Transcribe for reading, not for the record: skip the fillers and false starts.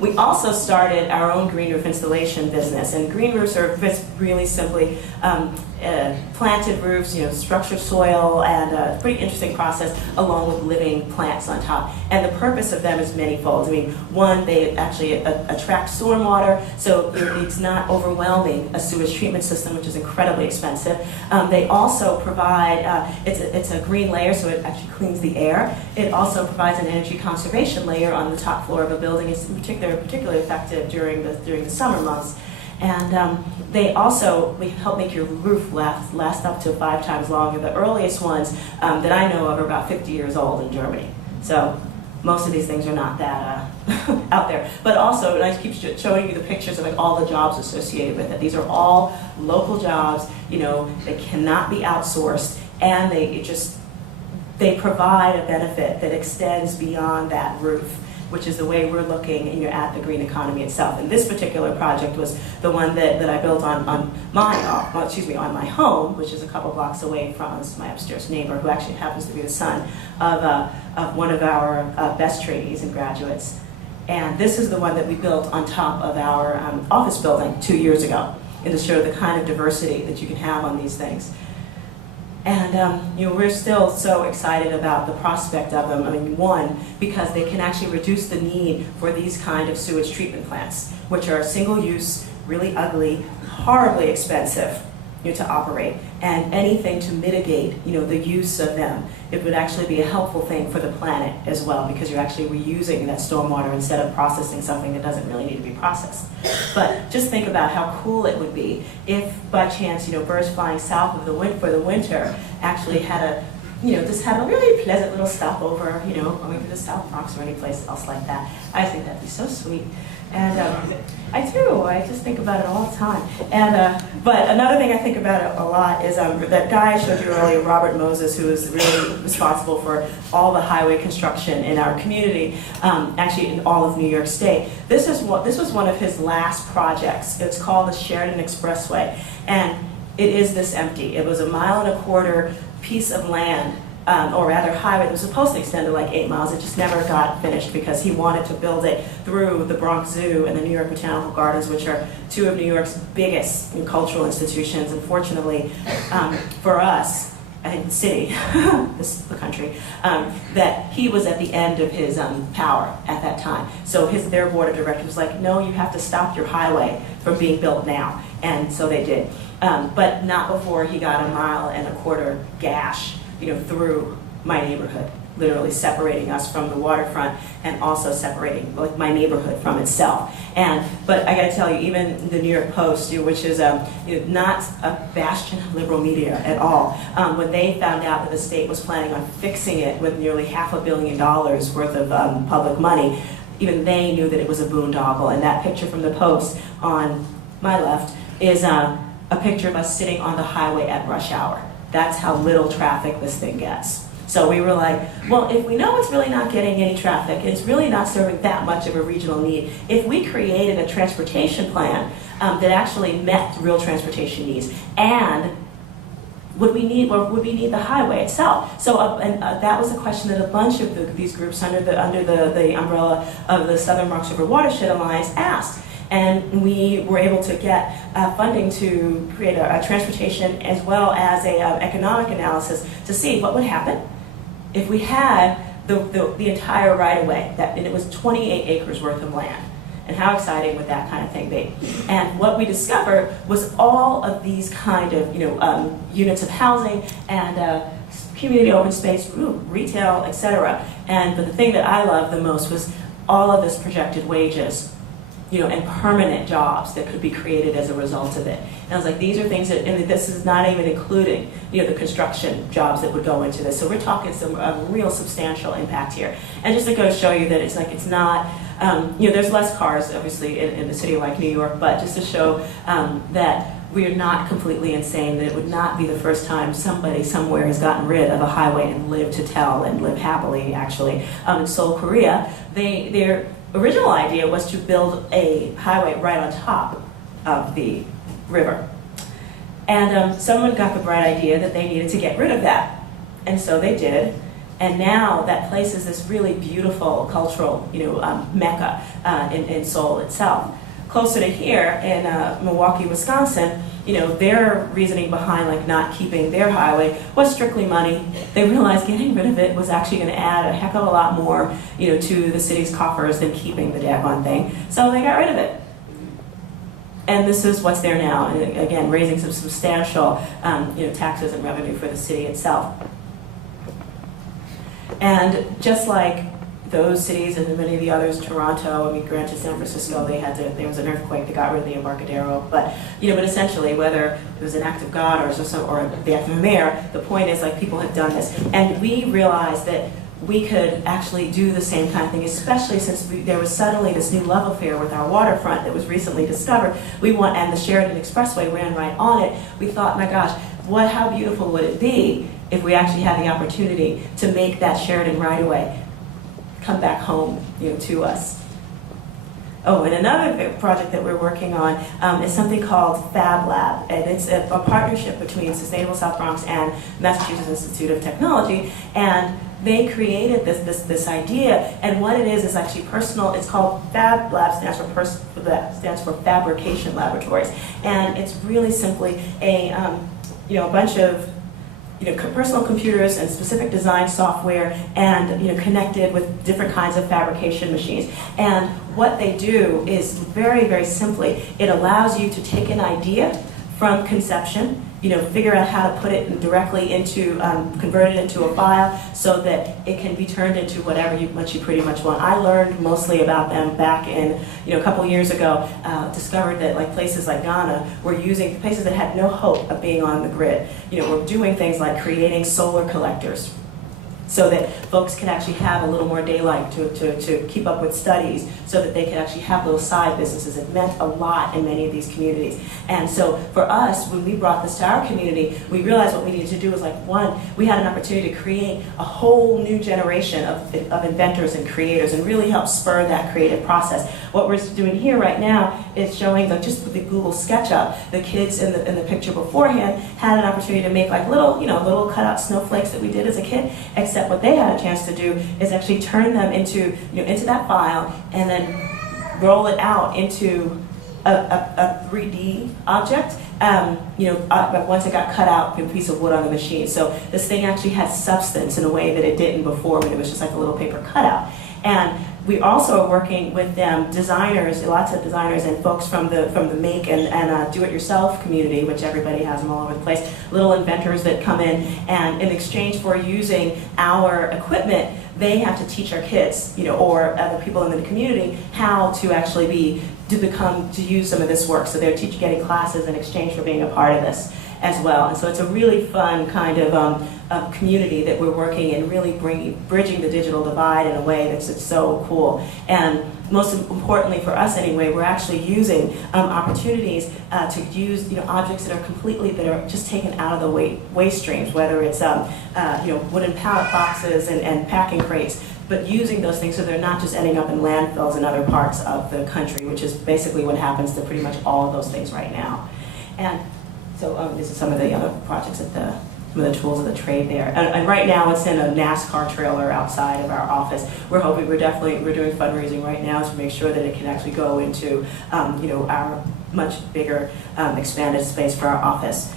We also started our own green roof installation business, and green roofs are really simply planted roofs, structured soil, and a pretty interesting process along with living plants on top. And the purpose of them is manyfold. I mean, one, they actually attract stormwater, so it's not overwhelming a sewage treatment system, which is incredibly expensive. They also provide, it's a green layer, so it actually cleans the air. It also provides an energy conservation layer on the top floor of a building. It's particularly effective during the summer months. And they help make your roof last up to 5 times longer. The earliest ones that I know of are about 50 years old in Germany. So most of these things are not that out there. But also, and I keep showing you the pictures of like all the jobs associated with it. These are all local jobs. They cannot be outsourced, and they provide a benefit that extends beyond that roof, which is the way we're looking at the green economy itself. And this particular project was the one that I built on my home, which is a couple blocks away from my upstairs neighbor, who actually happens to be the son of one of our best trainees and graduates. And this is the one that we built on top of our office building 2 years ago, and to show the kind of diversity that you can have on these things. And we're still so excited about the prospect of them. I mean, one, because they can actually reduce the need for these kind of sewage treatment plants, which are single-use, really ugly, horribly expensive to operate, and anything to mitigate the use of them. It would actually be a helpful thing for the planet as well, because you're actually reusing that stormwater instead of processing something that doesn't really need to be processed. But just think about how cool it would be if, by chance, birds flying south for the winter actually had just had a really pleasant little stopover, going to the South Bronx or any place else like that. I think that'd be so sweet. And I do. I just think about it all the time. And but another thing I think about it a lot is that guy I showed you earlier, Robert Moses, who is really responsible for all the highway construction in our community, actually in all of New York State. This was one of his last projects. It's called the Sheridan Expressway, and it is this empty. It was a 1.25 miles piece of land, or rather highway that was supposed to extend to like 8 miles. It just never got finished because he wanted to build it through the Bronx Zoo and the New York Botanical Gardens, which are 2 of New York's biggest cultural institutions. Unfortunately, for us, I think the city, the country, that he was at the end of his power at that time. So their board of directors was like, no, you have to stop your highway from being built now. And so they did. But not before he got a 1.25 mile gash through my neighborhood, literally separating us from the waterfront and also separating my neighborhood from itself. But I got to tell you, even the New York Post, which is not a bastion of liberal media at all, when they found out that the state was planning on fixing it with nearly $500 million worth of public money, even they knew that it was a boondoggle. And that picture from the Post on my left is a picture of us sitting on the highway at rush hour. That's how little traffic this thing gets. So we were like, well, if we know it's really not getting any traffic, it's really not serving that much of a regional need, if we created a transportation plan that actually met real transportation needs, and would we need the highway itself? So that was a question that a bunch of these groups under the umbrella of the Southern Bronx River Watershed Alliance asked. And we were able to get funding to create a transportation as well as a economic analysis to see what would happen if we had the entire right-of-way, and it was 28 acres worth of land. And how exciting would that kind of thing be? And what we discovered was all of these kind of units of housing and community open space, retail, etc. But the thing that I loved the most was all of this projected wages, and permanent jobs that could be created as a result of it. And I was like, these are things that, and this is not even including, the construction jobs that would go into this. So we're talking some real substantial impact here. And just to go show you that it's not, there's less cars, obviously, in a city like New York, but just to show that we are not completely insane, that it would not be the first time somebody somewhere has gotten rid of a highway and lived to tell and live happily, actually. In Seoul, Korea, their original idea was to build a highway right on top of the river. And someone got the bright idea that they needed to get rid of that. And so they did. And now that place is this really beautiful cultural, mecca in Seoul itself. Closer to here in Milwaukee, Wisconsin, their reasoning behind like not keeping their highway was strictly money. They realized getting rid of it was actually going to add a heck of a lot more, to the city's coffers than keeping the daggone thing. So they got rid of it. And this is what's there now. And again, raising some substantial, taxes and revenue for the city itself. And just like those cities and many of the others, Toronto, granted San Francisco, there was an earthquake that got rid of the Embarcadero, but essentially, whether it was an act of God or the act of a mayor, the point is like people have done this, and we realized that we could actually do the same kind of thing, especially since there was suddenly this new love affair with our waterfront that was recently discovered. And the Sheridan Expressway ran right on it. We thought, my gosh, how beautiful would it be if we actually had the opportunity to make that Sheridan right-of-way come back home, to us. Oh, and another project that we're working on is something called Fab Lab, and it's a partnership between Sustainable South Bronx and Massachusetts Institute of Technology, and they created this idea, and what it is actually personal. It's called Fab Lab, stands for Fabrication Laboratories, and it's really simply a bunch of personal computers and specific design software, and connected with different kinds of fabrication machines. And what they do is very, very simply, it allows you to take an idea from conception, figure out how to put it directly into, convert it into a file so that it can be turned into whatever you pretty much want. I learned mostly about them back in, a couple years ago, discovered that like places like Ghana were using, places that had no hope of being on the grid, were doing things like creating solar collectors, so that folks can actually have a little more daylight to keep up with studies, so that they can actually have little side businesses. It meant a lot in many of these communities. And so for us, when we brought this to our community, we realized what we needed to do was we had an opportunity to create a whole new generation of inventors and creators and really help spur that creative process. What we're doing here right now is showing that just with the Google SketchUp, the kids in the picture beforehand had an opportunity to make like little cutout snowflakes that we did as a kid, except what they had a chance to do is actually turn them into that file and then roll it out into a 3D object. But once it got cut out, a piece of wood on the machine. So this thing actually has substance in a way that it didn't before, when it was just like a little paper cutout. And we also are working with designers, lots of designers and folks from the make and do-it-yourself community, which everybody has them all over the place, little inventors that come in exchange for using our equipment, they have to teach our kids, or other people in the community how to actually to use some of this work. So they're getting classes in exchange for being a part of this as well. And so it's a really fun kind of community that we're working in, really bridging the digital divide in a way that's so cool. And most importantly for us anyway, we're actually using opportunities to use objects that are just taken out of the waste streams, whether it's wooden pallet boxes and packing crates, but using those things so they're not just ending up in landfills in other parts of the country, which is basically what happens to pretty much all of those things right now. And so this is some of the other projects some of the tools of the trade there. And right now it's in a NASCAR trailer outside of our office. We're doing fundraising right now to make sure that it can actually go into our much bigger expanded space for our office.